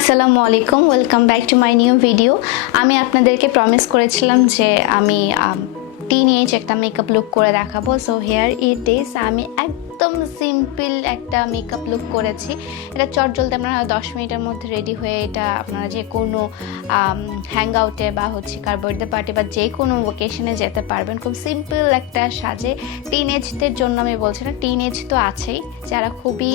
আসসালামু আলাইকুম, welcome back to my new video. আমি আপনাদেরকে প্রমিস করেছিলাম যে আমি টিনেজ একটা মেকআপ লুক করে দেখাবো। So here it is. আমি একদম সিম্পল একটা মেকআপ লুক করেছি। এটা চটজলদি আপনারা 10 মিনিটের মধ্যে রেডি হয়ে এটা আপনারা যে কোনো হ্যাং আউটে বা কার বার্থডে পার্টি বা যে কোনো ওকেশনে যেতে পারবেন। খুব সিম্পল একটা সাজে। টিনেজদের জন্য আমি বলছি না, টিনেজ তো আছেই, যারা খুবই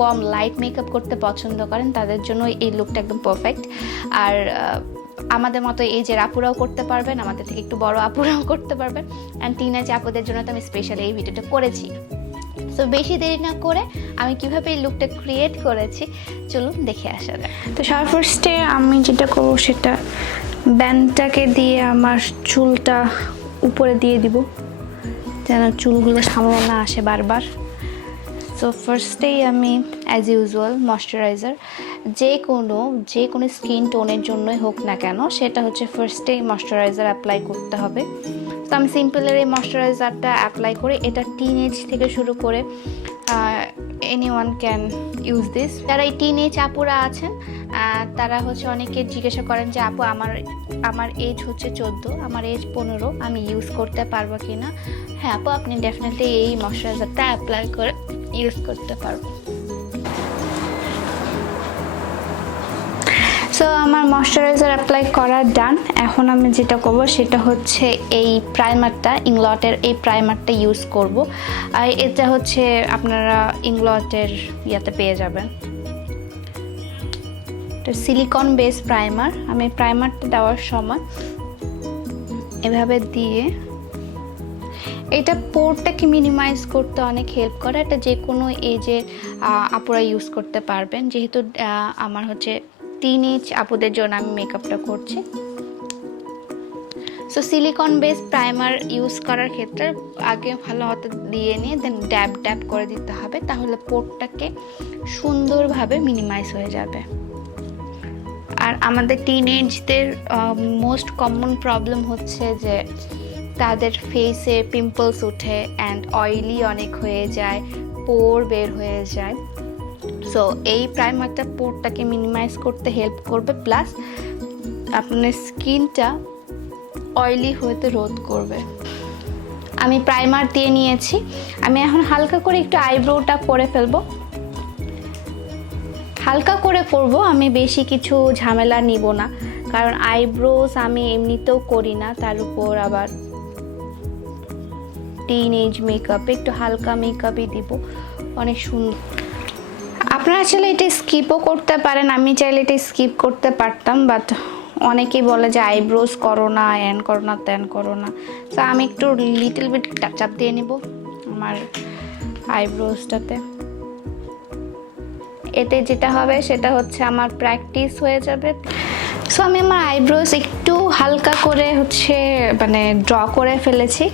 কম লাইট মেকআপ করতে পছন্দ করেন তাদের জন্য এই লুকটা একদম পারফেক্ট। আর আমাদের মতো এজের আপুরাও করতে পারবেন, আমাদের থেকে একটু বড় আপুরাও করতে পারবেন। অ্যান্ড টিনেজ আপুদের জন্য তো আমি স্পেশালি এই ভিডিওটা করেছি। সো বেশি দেরি না করে আমি কিভাবে এই লুকটা ক্রিয়েট করেছি চলুন দেখে আসা যায়। তো সবার ফার্স্টে আমি যেটা করবো সেটা ব্যান্ডটাকে দিয়ে আমার চুলটা উপরে দিয়ে দিব যেন চুলগুলো সামনে না আসে বারবার। সো ফার্স্টেই আমি অ্যাজ ইউজুয়াল ময়শ্চারাইজার, যে কোনো স্কিন টোনের জন্যই হোক না কেন সেটা ফার্স্টেই ময়শ্চারাইজার অ্যাপ্লাই করতে হবে। তো আমি সিম্পলের এই ময়শ্চারাইজারটা অ্যাপ্লাই করি। এটা টিনেজ থেকে শুরু করে এনিওয়ান ক্যান ইউজ দিস। যারা এই টিনেজ আপুরা আছেন তারা অনেকে জিজ্ঞাসা করেন যে আপু আমার এজ 14, আমার এজ 15, আমি ইউজ করতে পারবো কি না। হ্যাঁ আপু, আপনি ডেফিনেটলি এই ময়শ্চারাইজারটা অ্যাপ্লাই করে ইউজ করতে পারবো। সো আমার ময়শ্চারাইজার অ্যাপ্লাই করা ডান। এখন আমি যেটা করবো সেটা এই প্রাইমারটা, ইংলটের এই প্রাইমারটা ইউজ করব। আর এটা আপনারা ইংলটের ইয়াতে পেয়ে যাবেন। এটা সিলিকন বেস প্রাইমার। আমি প্রাইমারটা দেওয়ার সময় এভাবে দিয়ে এটা পোরটাকে মিনিমাইজ করতে অনেক হেল্প করে। এটা যে কোনো এজের আপুরা ইউজ করতে পারবেন, যেহেতু আমার টিনেজ আপুদের জন্য আমি মেকআপটা করছি। So silicon base primer use করার ক্ষেত্রে আগে ভালো হাতে দিয়ে নিয়ে দেন ড্যাব ড্যাব করে দিতে হবে, তাহলে পোরটাকে সুন্দরভাবে মিনিমাইজ হয়ে যাবে। আর আমাদের টিনেজদের মোস্ট কমন প্রবলেম যে তাদের ফেসে পিম্পলস ওঠে অ্যান্ড অয়েলি অনেক হয়ে যায়, পোর বের হয়ে যায়। সো এই প্রাইমারটা পোরটাকে মিনিমাইজ করতে হেল্প করবে, প্লাস আপনার স্কিনটা অয়েলি হতে রোধ করবে। আমি প্রাইমার দিয়ে নিয়েছি। আমি এখন হালকা করে একটু আইব্রোটা করে ফেলবো। হালকা করে করব, আমি বেশি কিছু ঝামেলা নিব না, কারণ আইব্রোস আমি এমনিতেও করি না, তার উপর আবার টিনেজ মেকআপে একটু হালকা মেকআপই দিব, অনেক সুন্দর। আপনারা চাইলে এটা স্কিপও করতে পারেন, আমি চাইলে এটা স্কিপ করতে পারতাম, বাট অনেকেই বলে যে আইব্রোস করো না, এন করো না, তেন করো না। তো আমি একটু লিটল বিট টাচ আপ দিয়ে নিব আমার আইব্রোসটাতে। এতে যেটা হবে সেটা আমার প্র্যাকটিস হয়ে যাবে। সো আমি আমার আইব্রোস একটু হালকা করে ড্র করে ফেলেছি।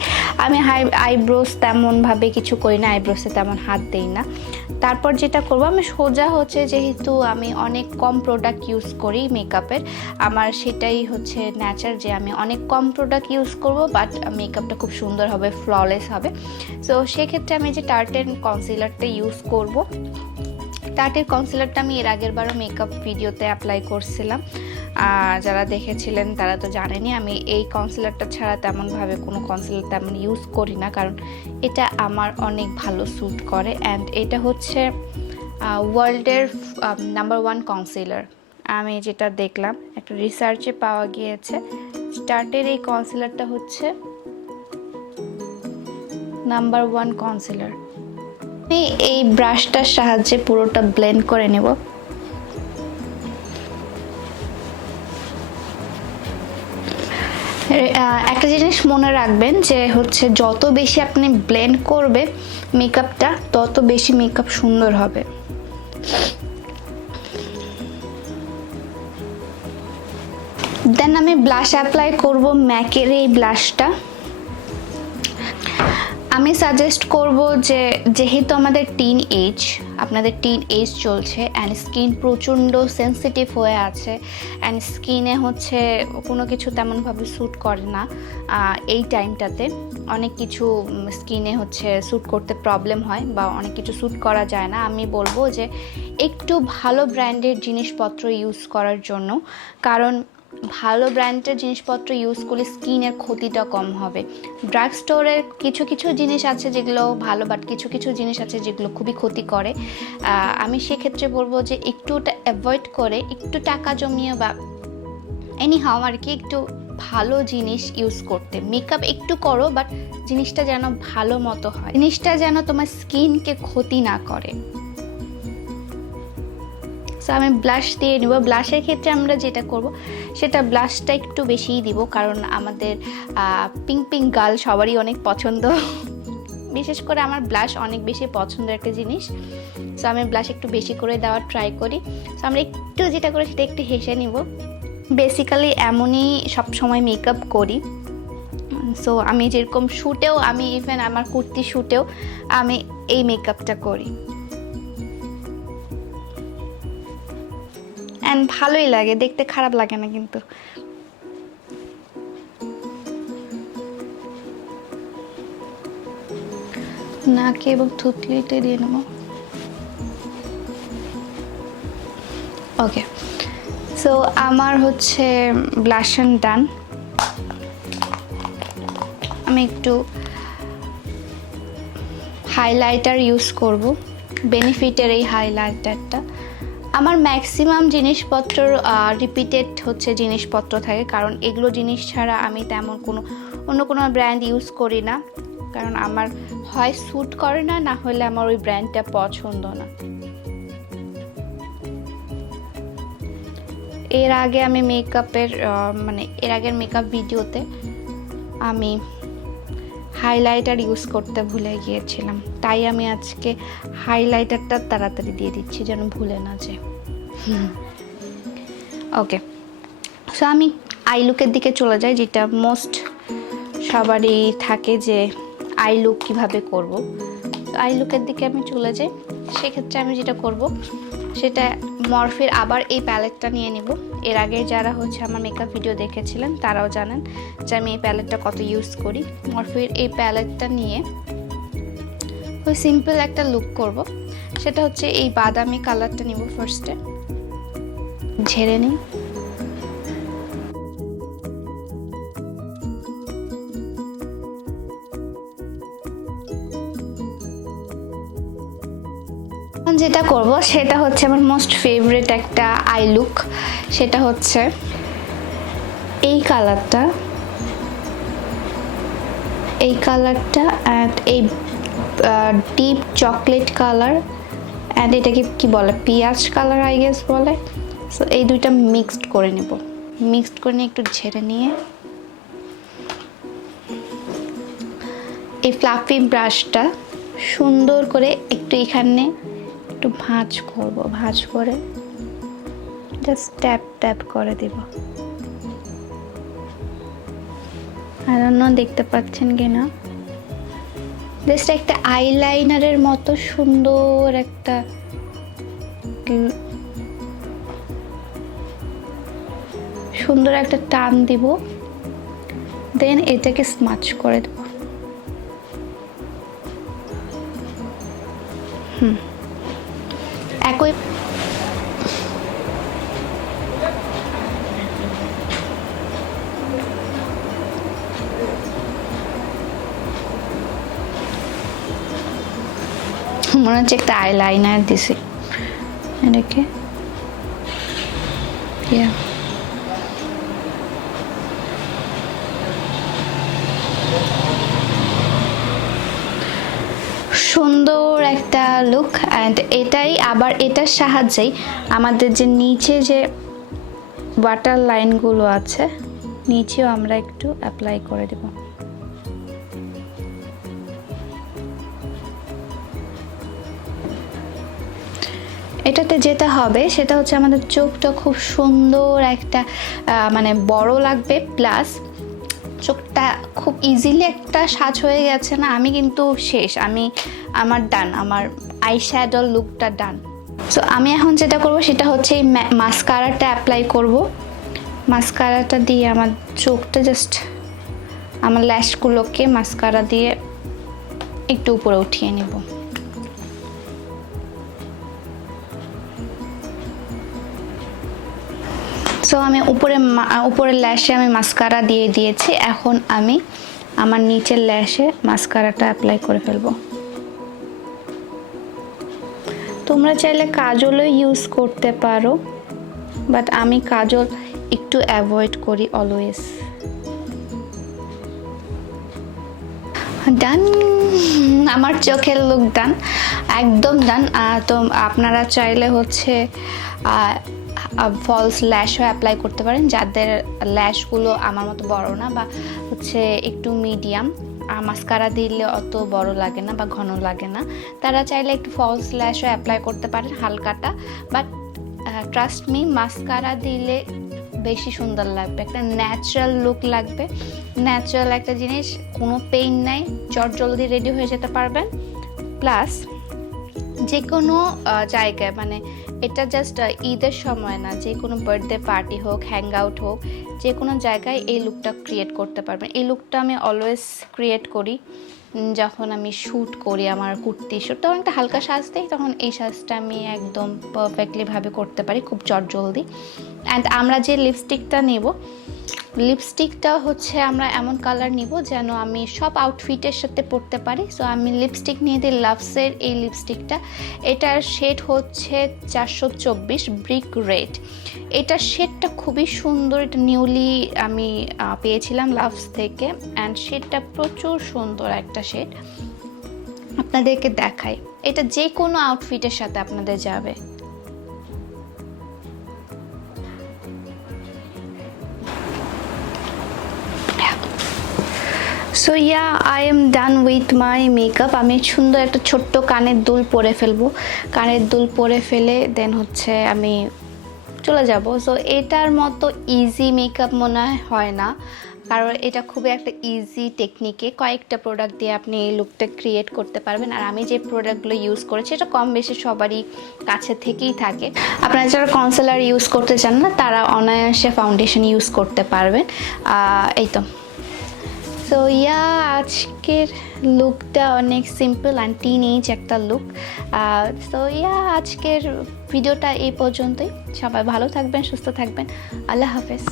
আমি আইব্রোস তেমনভাবে কিছু করি না, আইব্রোসে তেমন হাত দিই না। তারপর যেটা করব, আমি সোজা যেহেতু আমি অনেক কম প্রোডাক্ট ইউজ করি মেকআপের, আমার সেটাই ন্যাচার যে আমি অনেক কম প্রোডাক্ট ইউজ করব, বাট মেকআপটা খুব সুন্দর হবে, ফ্ললেস হবে। সো সেক্ষেত্রে আমি যে টার্টেন কনসিলারটা ইউজ করব। টার্টের কনসিলারটা আমি এর আগের বারও মেকআপ ভিডিওতে অ্যাপ্লাই করছিলাম, যারা দেখেছিলেন তারা তো জানেনই। আমি এই কনসিলারটা ছাড়া তেমনভাবে কোনো কনসিলার তেমন ইউজ করি না, কারণ এটা আমার অনেক ভালো স্যুট করে। অ্যান্ড এটা ওয়ার্ল্ডের নাম্বার 1 কনসিলার। আমি যেটা দেখলাম একটা রিসার্চে পাওয়া গিয়েছে, টার্টের এই কনসিলারটা নাম্বার 1 কনসিলার। আমি এই ব্রাশটার সাহায্যে পুরোটা ব্লেন্ড করে নেব। একটা জিনিস মনে রাখবেন যে যত বেশি আপনি ব্লেন্ড করবে মেকআপটা, তত বেশি মেকআপ সুন্দর হবে। দেন আমি ব্লাশ অ্যাপ্লাই করব, ম্যাকের এই ব্লাশটা। আমি সাজেস্ট করব যে যেহেতু আমাদের টিন এজ, আপনাদের টিন এজ চলছে অ্যান্ড স্কিন প্রচণ্ড সেন্সিটিভ হয়ে আছে অ্যান্ড স্কিনে হচ্ছে কোনো কিছু তেমনভাবে স্যুট করে না এই টাইমটাতে। অনেক কিছু স্কিনে হচ্ছে স্যুট করতে প্রবলেম হয় বা অনেক কিছু স্যুট করা যায় না। আমি বলবো যে একটু ভালো ব্র্যান্ডের জিনিসপত্র ইউজ করার জন্য, কারণ ভালো ব্র্যান্ডের জিনিসপত্র ইউজ করলে স্কিনের ক্ষতিটা কম হবে। ড্রাগ স্টোরের কিছু কিছু জিনিস আছে যেগুলো ভালো, বাট কিছু কিছু জিনিস আছে যেগুলো খুবই ক্ষতি করে। আমি সেক্ষেত্রে বলবো যে একটুটা অ্যাভয়েড করে একটু টাকা জমিয়ে বা এনিহাও আর কি একটু ভালো জিনিস ইউজ করতে। মেকআপ একটু করো, বাট জিনিসটা যেন ভালো মতো হয়, জিনিসটা যেন তোমার স্কিনকে ক্ষতি না করে। সো আমি ব্লাশ দিয়ে নিব। ব্লাশের ক্ষেত্রে আমরা যেটা করব সেটা ব্লাশটা একটু বেশিই দিব, কারণ আমাদের পিঙ্ক পিঙ্ক গাল সবারই অনেক পছন্দ। বিশেষ করে আমার ব্লাশ অনেক বেশি পছন্দের একটা জিনিস। সো আমি ব্লাশ একটু বেশি করে দেওয়ার ট্রাই করি। সো আমরা একটু যেটা করি সেটা একটু হেসে নিব। বেসিক্যালি এমনই সব সময় মেকআপ করি। সো আমি যেরকম শ্যুটেও, আমি ইভেন আমার কুর্তি শ্যুটেও আমি এই মেকআপটা করি অ্যান্ড ভালোই লাগে দেখতে, খারাপ লাগে না কিন্তু। নাকে এবং থুতলিতে দিয়ে নেব। ওকে, সো আমার হচ্ছে ব্লাশন ডান। আমি একটু হাইলাইটার ইউজ করব, বেনিফিটের এই হাইলাইটারটা। আমার ম্যাক্সিমাম জিনিসপত্র রিপিটেড হচ্ছে জিনিসপত্র থাকে, কারণ এগুলো জিনিস ছাড়া আমি তেমন অন্য কোনো ব্র্যান্ড ইউজ করি না, কারণ আমার হয় স্যুট করে না, না হলে আমার ওই ব্র্যান্ডটা পছন্দ না। এর আগে আমি মেকআপের এর আগের মেকআপ ভিডিওতে আমি হাইলাইটার ইউজ করতে ভুলে গিয়েছিলাম, তাই আমি আজকে হাইলাইটারটা তাড়াতাড়ি দিয়ে দিচ্ছি যেন ভুলে না যায়। ওকে, সো আমি আই লুকের দিকে চলে যাই, যেটা মোস্ট সবারই থাকে যে আই লুক কীভাবে করব। আই লুকের দিকে আমি চলে যাই। সেক্ষেত্রে আমি যেটা করব সেটা মরফির আবার এই প্যালেটটা নিয়ে নিব। এর আগে যারা হচ্ছে আমার মেকআপ ভিডিও দেখেছিলেন তারাও জানেন যে আমি এই প্যালেটটা কত ইউজ করি। মরফির এই প্যালেটটা নিয়ে ওই সিম্পল একটা লুক করব। সেটা হচ্ছে এই বাদামি কালারটা নিব। ফার্স্টে ঝেড়ে নিই। যেটা করব সেটা হচ্ছে আমার মোস্ট ফেভারিট একটা আই লুক, সেটা হচ্ছে এই কালারটা অ্যান্ড এই ডিপ চকলেট কালার অ্যান্ড এটাকে কি বলে, পিঁয়াজ কালার আই গেস বলে। সো এই দুইটা মিক্সড করে নেব। মিক্সড করে নিয়ে একটু ঝেড়ে নিয়ে এই ফ্লাফি ব্রাশটা সুন্দর করে একটু এখানে একটু ভাঁজ করব, ভাঁজ করে জাস্ট ট্যাপ ট্যাপ করে দেব। আর অন্য দেখতে পাচ্ছেন কিনা, জাস্ট একটা আইলাইনারের মতো সুন্দর একটা টান দিব, দেন এটাকে স্মাচ করে দেব। একই মনে হচ্ছে একটা আইলাইনার দিছি এটাকে। সুন্দর একটা লুক অ্যান্ড এটাই আবার এটার সাহায্যেই আমাদের যে নিচে যে ওয়াটার লাইনগুলো আছে নিচেও আমরা একটু অ্যাপ্লাই করে দেব। এটাতে যেটা হবে সেটা হচ্ছে আমাদের চোখটা খুব সুন্দর একটা বড় লাগবে, প্লাস চোখটা খুব ইজিলি একটা সাজ হয়ে গেছে না। আমি কিন্তু শেষ, আমার ডান, আমার আই শ্যাডো লুকটা ডান। সো আমি এখন যেটা করব সেটা হচ্ছে এই মাস্কারাটা অ্যাপ্লাই করব। মাস্কারাটা দিয়ে আমার চোখটা জাস্ট আমার ল্যাশগুলোকে মাস্কারা দিয়ে একটু উপরে উঠিয়ে নেব। সো আমি উপরের ল্যাশে আমি মাস্কারা দিয়ে দিয়েছি। এখন আমি আমার নিচের ল্যাশে মাস্কারাটা অ্যাপ্লাই করে ফেলবো। তোমরা চাইলে কাজলও ইউজ করতে পারো, বাট আমি কাজল একটু অ্যাভয়েড করি অলওয়েজ। ডান, আমার চোখের লুক ডান, একদম ডান। তো আপনারা চাইলে হচ্ছে ফলস ল্যাশও অ্যাপ্লাই করতে পারেন, যাদের ল্যাশগুলো আমার মতো বড় না বা হচ্ছে একটু মিডিয়াম, মাস্কারা দিলে অত বড় লাগে না বা ঘন লাগে না, তারা চাইলে একটু ফলস ল্যাশও অ্যাপ্লাই করতে পারেন হালকাটা। বাট ট্রাস্ট মি, মাস্কারা দিলে বেশি সুন্দর লাগবে, একটা ন্যাচারাল লুক লাগবে। ন্যাচারাল একটা জিনিস, কোনো পেইন নাই, জলদি রেডি হয়ে যেতে পারবেন। প্লাস যে কোনো জায়গায়, মানে এটা জাস্ট ঈদের সময় না, যে কোনো বার্থডে পার্টি হোক, হ্যাং আউট হোক, যে কোনো জায়গায় এই লুকটা ক্রিয়েট করতে পারবেন। এই লুকটা আমি অলওয়েজ ক্রিয়েট করি যখন আমি শ্যুট করি, আমার কুর্তি শ্যুট, তখন একটা হালকা সাজ দিই, তখন এই সাজটা আমি একদম পারফেক্টলিভাবে করতে পারি, খুব জলদি। অ্যান্ড আমরা যে লিপস্টিকটা নেব, লিপস্টিকটা হচ্ছে আমরা এমন কালার নিব যেন আমি সব আউটফিটের সাথে পরতে পারি। সো আমি লিপস্টিক নিয়ে দিই লাভসের এই লিপস্টিকটা। এটার শেড হচ্ছে 424 ব্রিক রেড। এটার শেডটা খুবই সুন্দর, এটা নিউলি আমি পেয়েছিলাম লাভস থেকে, অ্যান্ড শেডটা প্রচুর সুন্দর একটা শেড। আপনাদেরকে দেখাই, এটা যে কোনো আউটফিটের সাথে আপনাদের যাবে। So yeah, I am done with my makeup. আমি সুন্দর একটা ছোট্ট কানের দুল পরে ফেলবো, কানের দুল পরে ফেলে দেন হচ্ছে আমি চলে যাব। সো এটার মতো ইজি মেকআপ মনে হয় না, কারণ এটা খুবই একটা ইজি টেকনিকে কয়েকটা প্রোডাক্ট দিয়ে আপনি এই লুকটা ক্রিয়েট করতে পারবেন। আর আমি যে প্রোডাক্টগুলো ইউজ করেছি এটা কম বেশি সবারই কাছে থেকেই থাকে। আপনারা যারা কনসিলার ইউজ করতে চান না, তারা অনায়াসে ফাউন্ডেশন ইউজ করতে পারবেন। এই তো। সো ইয়া, আজকের লুকটা অনেক সিম্পল অ্যান্ড টিনেজ একটা লুক। সো ইয়া, আজকের ভিডিওটা এই পর্যন্তই। সবাই ভালো থাকবেন, সুস্থ থাকবেন। আল্লাহ হাফেজ।